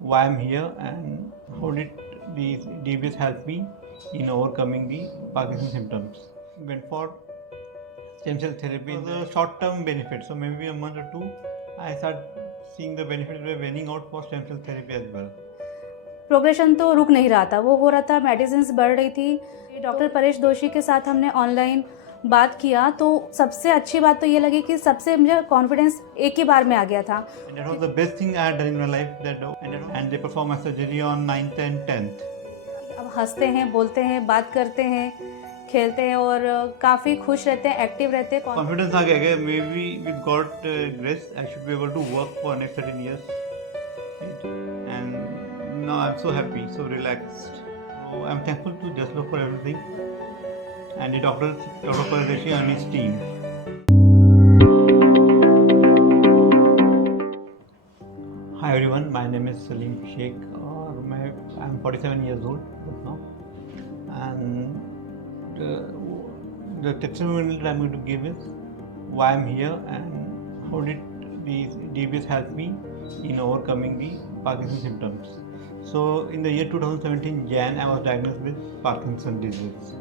why I'm here and how did the DBS help me in overcoming the Parkinson symptoms. Went for stem cell therapy. It was a short-term benefit, so maybe a month or two, I started seeing the benefits were waning out for stem cell therapy as well. Progression तो रुक नहीं रहा था, वो हो रहा था, medicines बढ़ रही थी। डॉक्टर परेश दोषी के साथ हमने ऑनलाइन बात किया, तो सबसे अच्छी बात तो ये लगी कि सबसे मुझे कॉन्फिडेंस एक ही बार में आ गया था। And that was the best thing I had done in my life. And they performed my surgery on 9th and 10th. अब हंसते हैं, बोलते हैं, बात करते हैं, खेलते हैं और काफ़ी खुश रहते हैं, एक्टिव रहते हैं। कॉन्फिडेंस आ गया, may be with God grace I should be able to work for next 13 years. And now I'm so happy, so relaxed. So I'm thankful to Jaslo for everything and the Dr. Paradeshi and his team. Hi everyone, my name is Salim Sheikh. I'm 47 years old now, and the testimonial that I'm going to give is why I'm here and how did the DBS help me in overcoming the Parkinson symptoms. So in the year 2017 Jan, I was diagnosed with Parkinson disease.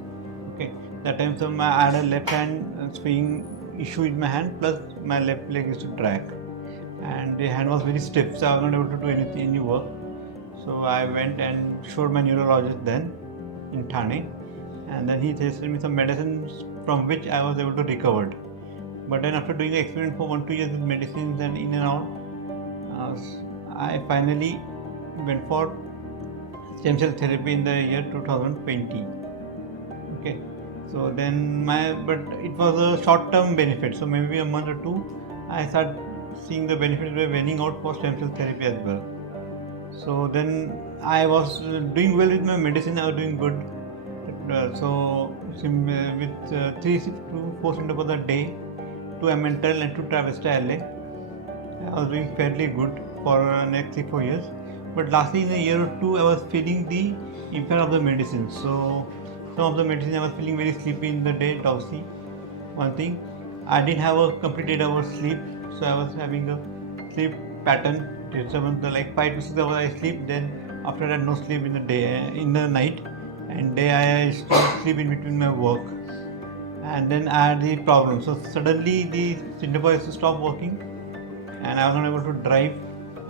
Okay, that time I had a left hand swing issue in my hand, plus my left leg used to drag, and the hand was very stiff, so I was not able to do any work. So I went and showed my neurologist then in Thane, and then he suggested me some medicines from which I was able to recover. But then after doing the experiment for 1-2 years with medicines and in and out, I finally went for stem cell therapy in the year 2020. Okay, so then but it was a short term benefit, so maybe a month or two I started seeing the benefits were waning out for stem cell therapy as well. So then I was doing well with my medicine, I was doing good. With 3 to 4 symptoms a day, 2 mental and 2 travesty LA, I was doing fairly good for next 3-4 years. But lastly, in a year or two, I was feeling the impact of the medicine. So some of the medicine I was feeling very sleepy in the day, drowsy. One thing, I didn't have a complete 8 hours sleep, so I was having a sleep pattern. Like 5 to 6 hours I sleep, then after that no sleep in the day, in the night, and day I sleep in between my work. And then I had the problem. So suddenly the symptoms used to stop working, and I was not able to drive.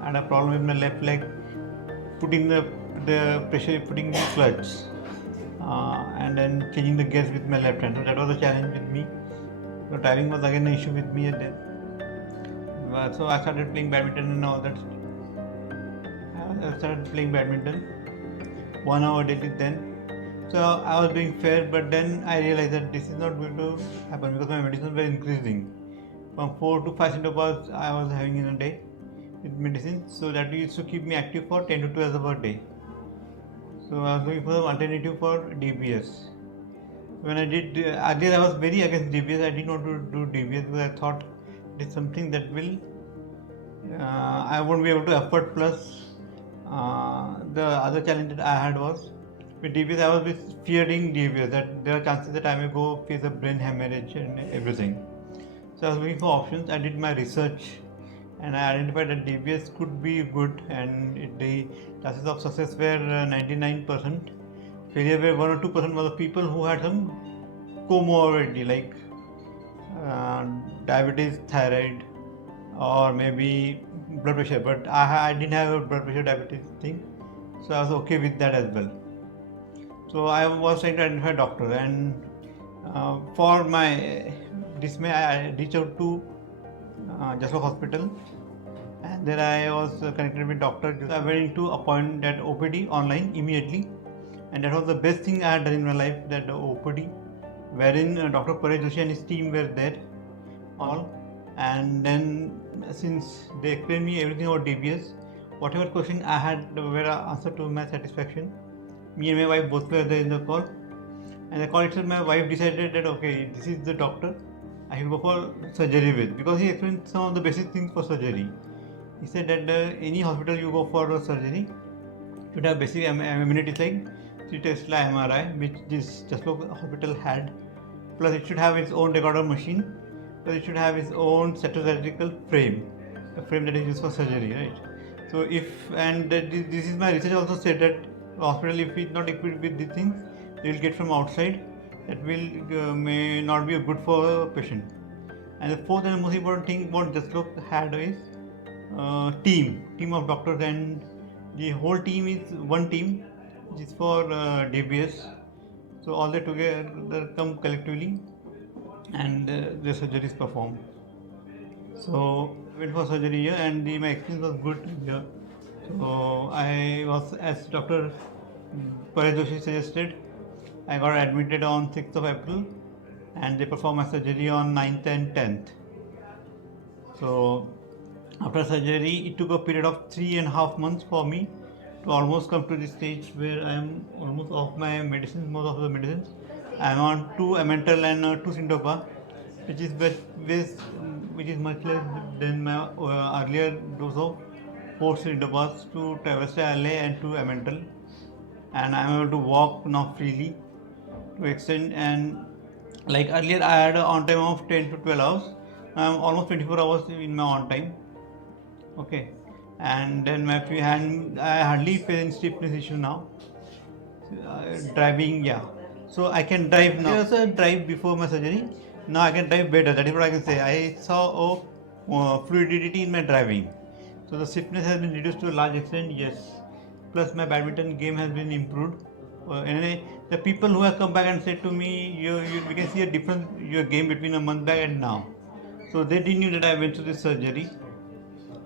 I had a problem with my left leg, putting the pressure, putting the clutch, and then changing the gears with my left hand. So that was a challenge with me. So driving was again an issue with me at that. So I started playing badminton and all that. I started playing badminton 1 hour daily then. So I was doing fair, but then I realized that this is not going to happen because my medicines were increasing. From 4 to 5 symptoms I was having in a day with medicine, so that used to keep me active for 10 to 12 hours a day. So I was looking for some alternative for DBS. When I did, earlier I was very against DBS. I didn't want to do DBS because I thought it's something that will I won't be able to afford. Plus the other challenge that I had was with DBS, I was fearing DBS, that there are chances that I may go face a brain hemorrhage and everything. So I was looking for options. I did my research and I identified that DBS could be good, and the chances of success were 99%. Failure were 1 or 2% for the people who had some comorbidity like diabetes, thyroid, or maybe blood pressure. But I didn't have a blood pressure diabetes thing, so I was okay with that as well. So I was trying to identify a doctor, and for my dismay, I reached out to Jaslo Hospital, and there I was connected with doctor. I went to appoint that OPD online immediately, and that was the best thing I had done in my life. That OPD, wherein Dr. Paresh Joshi and his team were there, all, and then since they explained me everything about DBS, whatever question I had were answered to my satisfaction. Me and my wife both were there in the call, and the call itself, my wife decided that okay, this is the doctor I will go for surgery with, because he explained some of the basic things for surgery. He said that any hospital you go for surgery should have basic amenities like 3 Tesla MRI, which this Jaslo hospital had. Plus, it should have its own recorder machine. Plus, it should have its own surgical frame, a frame that is used for surgery, right? So this is my research also said that hospital, if it's not equipped with these things, they will get from outside. That will may not be good for a patient. And the fourth and most important thing what Jaslok had is team of doctors, and the whole team is one team, which is for DBS. So all they together come collectively, and the surgery is performed. So I went for surgery here, and my experience was good here. So I was, as Dr. Paresh Doshi suggested, I got admitted on 6th of April, and they performed my surgery on 9th and 10th. So after surgery, it took a period of 3.5 months for me to almost come to the stage where I am almost off my medicines, most of the medicines. I am on 2 Emmental and 2 Syndopa, which is much less than my earlier dose of 4 Syndopas, 2 Tavesta LA and 2 Emmental, and I am able to walk now freely to extend. And like earlier I had an on time of 10 to 12 hours. I am almost 24 hours in my on time. Okay, and then my free hand, I hardly feel stiffness issue now. Driving, yeah. So I can drive now. I also drive before my surgery. Now I can drive better. That is what I can say. I saw fluidity in my driving. So the stiffness has been reduced to a large extent. Yes. Plus my badminton game has been improved. Anyway, the people who have come back and said to me, we can see a difference your game between a month back and now. So they didn't know that I went through this surgery.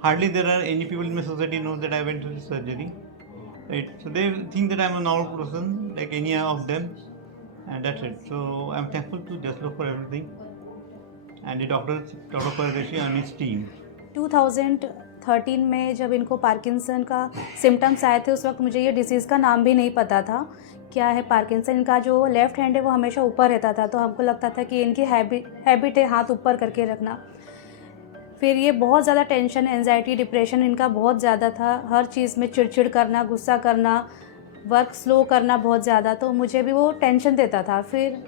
Hardly there are any people in my society know that I went through this surgery. Right? So they think that I'm a normal person like any of them, and that's it. So I'm thankful to Jaslok for everything, and the Dr. Paradeshi and his team. 2013 में जब इनको Parkinson का symptoms आए थे, उस वक्त मुझे ये डिसीज़ का नाम भी नहीं पता था क्या है पार्किंसन। इनका जो लेफ़्ट हैंड है वो हमेशा ऊपर रहता था, तो हमको लगता था कि इनकी हैबिट है हाथ ऊपर करके रखना। फिर ये बहुत ज़्यादा टेंशन, एंजाइटी, डिप्रेशन इनका बहुत ज़्यादा था। हर चीज़ में चिड़चिड़ करना, गुस्सा करना, वर्क स्लो करना बहुत ज़्यादा, तो मुझे भी वो टेंशन देता था। फिर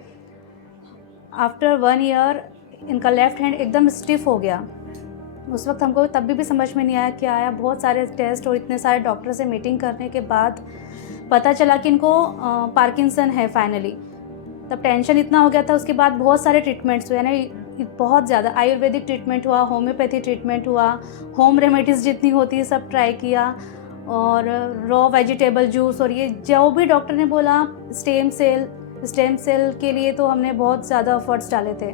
आफ्टर 1 ईयर इनका लेफ़्ट हैंड एकदम स्टिफ हो गया। उस वक्त हमको तब भी समझ में नहीं आया क्या आया। बहुत सारे टेस्ट और इतने सारे डॉक्टर से मीटिंग करने के बाद पता चला कि इनको पार्किंसन है फाइनली। तब टेंशन इतना हो गया था। उसके बाद बहुत सारे ट्रीटमेंट्स हुए, यानी बहुत ज़्यादा आयुर्वेदिक ट्रीटमेंट हुआ, होम्योपैथी ट्रीटमेंट हुआ, होम रेमेडीज़ जितनी होती है सब ट्राई किया, और रॉ वेजिटेबल जूस, और ये जो भी डॉक्टर ने बोला स्टेम सेल के लिए, तो हमने बहुत ज़्यादा एफर्ट्स डाले थे।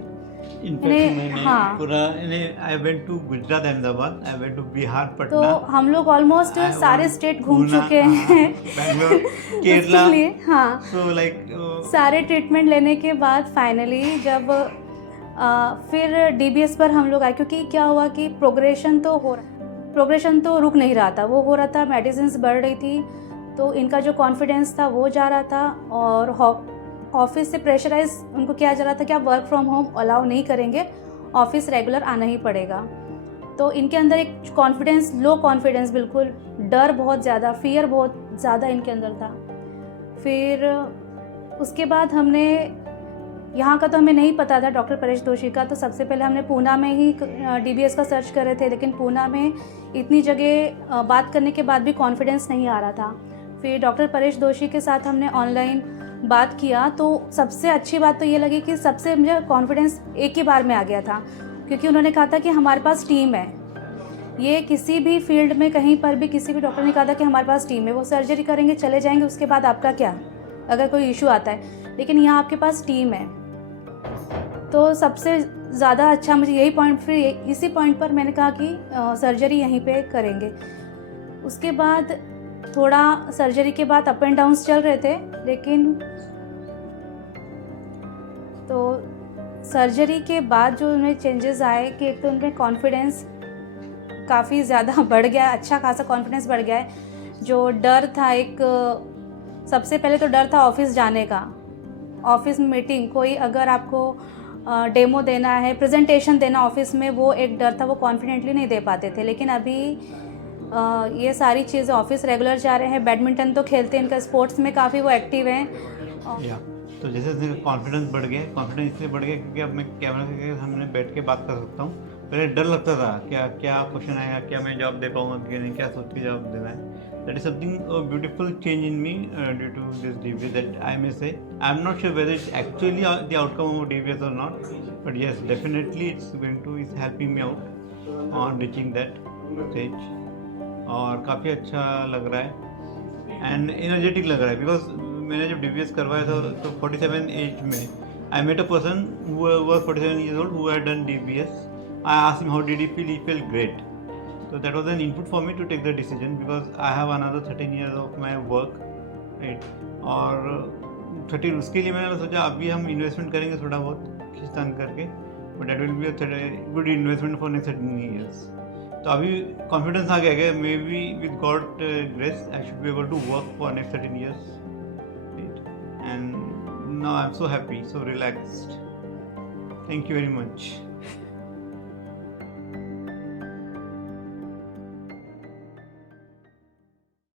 हाँ, I went to Gujarat, Ahmedabad, I went to Bihar, Patna। तो हम लोग ऑलमोस्ट सारे स्टेट घूम चुके हैं, बैंगलोर, केरला। हाँ, so like सारे ट्रीटमेंट लेने के बाद फाइनली जब फिर DBS पर हम लोग आए, क्योंकि क्या हुआ कि प्रोग्रेशन तो रुक नहीं रहा था, वो हो रहा था, मेडिसिन बढ़ रही थी, तो इनका जो कॉन्फिडेंस था वो जा रहा था, और ऑफिस से प्रेशराइज उनको किया जा रहा था कि आप वर्क फ्रॉम होम अलाउ नहीं करेंगे, ऑफिस रेगुलर आना ही पड़ेगा। तो इनके अंदर एक लो कॉन्फिडेंस, बिल्कुल डर बहुत ज़्यादा, फियर बहुत ज़्यादा इनके अंदर था। फिर उसके बाद हमने यहाँ का तो हमें नहीं पता था डॉक्टर परेश दोषी का, तो सबसे पहले हमने पूना में ही DBS का सर्च कर रहे थे, लेकिन पूना में इतनी जगह बात करने के बाद भी कॉन्फिडेंस नहीं आ रहा था। फिर डॉक्टर परेश दोषी के साथ हमने ऑनलाइन बात किया, तो सबसे अच्छी बात तो ये लगी कि सबसे मुझे कॉन्फिडेंस एक ही बार में आ गया था, क्योंकि उन्होंने कहा था कि हमारे पास टीम है। ये किसी भी फील्ड में कहीं पर भी किसी भी डॉक्टर ने कहा था कि हमारे पास टीम है, वो सर्जरी करेंगे चले जाएंगे, उसके बाद आपका क्या अगर कोई इशू आता है, लेकिन यहाँ आपके पास टीम है। तो सबसे ज़्यादा अच्छा मुझे यही पॉइंट, फिर इसी पॉइंट पर मैंने कहा कि सर्जरी यहीं पे करेंगे। उसके बाद थोड़ा सर्जरी के बाद अप एंड डाउन्स चल रहे थे, लेकिन तो सर्जरी के बाद जो उनमें चेंजेस आए कि एक तो उनमें कॉन्फिडेंस काफ़ी ज़्यादा बढ़ गया है, अच्छा खासा कॉन्फिडेंस बढ़ गया है। जो डर था, एक सबसे पहले तो डर था ऑफिस जाने का, ऑफिस मीटिंग, कोई अगर आपको डेमो देना है, प्रेजेंटेशन देना ऑफिस में, वो एक डर था, वो कॉन्फिडेंटली नहीं दे पाते थे। लेकिन अभी ये सारी चीज़ें, ऑफिस रेगुलर जा रहे हैं, बैडमिंटन तो खेलते हैं, इनका स्पोर्ट्स में काफ़ी वो एक्टिव हैं। तो जैसे कॉन्फिडेंस बढ़ गया, कॉन्फिडेंस इसलिए बढ़ गया क्योंकि अब मैं कैमरा के सामने बैठ के बात कर सकता हूँ, पहले डर लगता था क्या क्या क्वेश्चन आएगा, क्या मैं जवाब दे पाऊंगा कि नहीं, क्या सोच के जवाब देना है. That is something a beautiful change in me due to this DBS, that I may say. I'm not sure whether it's actually the outcome of DBS or not, but yes, definitely it's helping me out on reaching that stage. और काफ़ी अच्छा लग रहा है and energetic लग रहा है, because मैंने जब DBS करवाया था तो 47 एज में I met a person who was 47 years old who had done DBS. I asked him how did he feel. He felt great. So that was an input for me to take the decision, because I have another 13 years of my work, right? और 13 उसके लिए मैंने सोचा अभी हम investment करेंगे थोड़ा बहुत खींचतान करके, but that will be a good investment for next 13 years. तो अभी कॉन्फिडेंस आ गया कि may be with God grace I should be able to work for next 13 years, right? And now I'm so happy, so relaxed. Thank you very much.